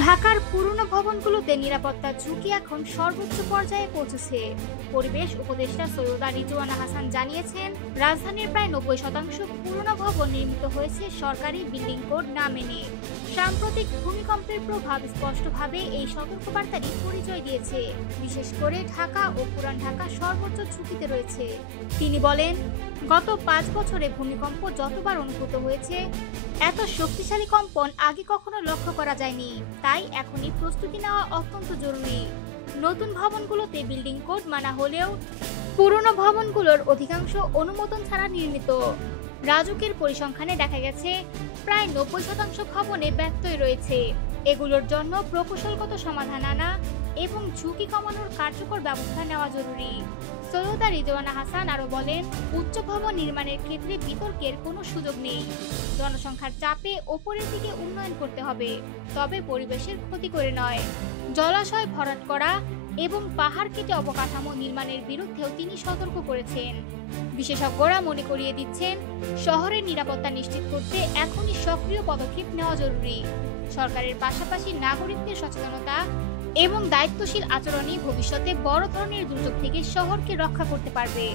ঢাকার পুরনো ভবনগুলোতে নিরাপত্তার ঝুঁকি এখন সর্বোচ্চ পর্যায়ে পৌঁছেছে। পরিবেশ উপদেষ্টা সৈয়দা রিজওয়ানা হাসান জানিয়েছেন, রাজধানীর প্রায় 90% পুরনো ভবন নির্মিত হয়েছে সরকারি বিল্ডিং কোড না মেনে। সাম্প্রতিক ভূমিকম্পের প্রভাব স্পষ্টভাবে এই সতর্কবার্তারই পরিচয় দিয়েছে। বিশেষ করে ঢাকা ও পুরান ঢাকা সর্বোচ্চ ঝুঁকিতে রয়েছে। তিনি বলেন, গত 5 বছরে ভূমিকম্প যতবার অনুভূত হয়েছে, এত শক্তিশালী কম্পন আগে কখনো লক্ষ্য করা যায়নি। তাই এখনই প্রস্তুতি নেওয়া অত্যন্ত জরুরি। নতুন ভবনগুলোতে বিল্ডিং কোড মানা হলেও পুরনো ভবনগুলোর অধিকাংশ অনুমোদন ছাড়া নির্মিত। রাজুকের পরিসংখ্যানে দেখা গেছে, প্রায় 90% ভবনে ব্যত্যয় রয়েছে। এগুলোর জন্য প্রকৌশলগত সমাধান আনা এবং ঝুঁকি কমানোর কার্যকর ব্যবস্থা নেওয়া জরুরি। সৈয়দা রিজওয়ানা হাসান আরও বলেন, উচ্চ ভবন নির্মাণের ক্ষেত্রে বিতর্কের কোনো সুযোগ নেই। জনসংখ্যার চাপে ওপরের দিকে উন্নয়ন করতে হবে, তবে পরিবেশের ক্ষতি করে নয়। জলাশয় ভরাট করা এবং পাহাড় কেটে অবকাঠামো নির্মাণের বিরুদ্ধেও তিনি সতর্ক করেছেন। বিশেষজ্ঞরা মনে করিয়ে দিচ্ছেন, শহরের নিরাপত্তা নিশ্চিত করতে এখনই সক্রিয় পদক্ষেপ নেওয়া জরুরি। সরকারের পাশাপাশি নাগরিকদের সচেতনতা এবং দায়িত্বশীল আচরণই ভবিষ্যতে বড় ধরনের দুর্যোগ থেকে শহরকে রক্ষা করতে পারবে।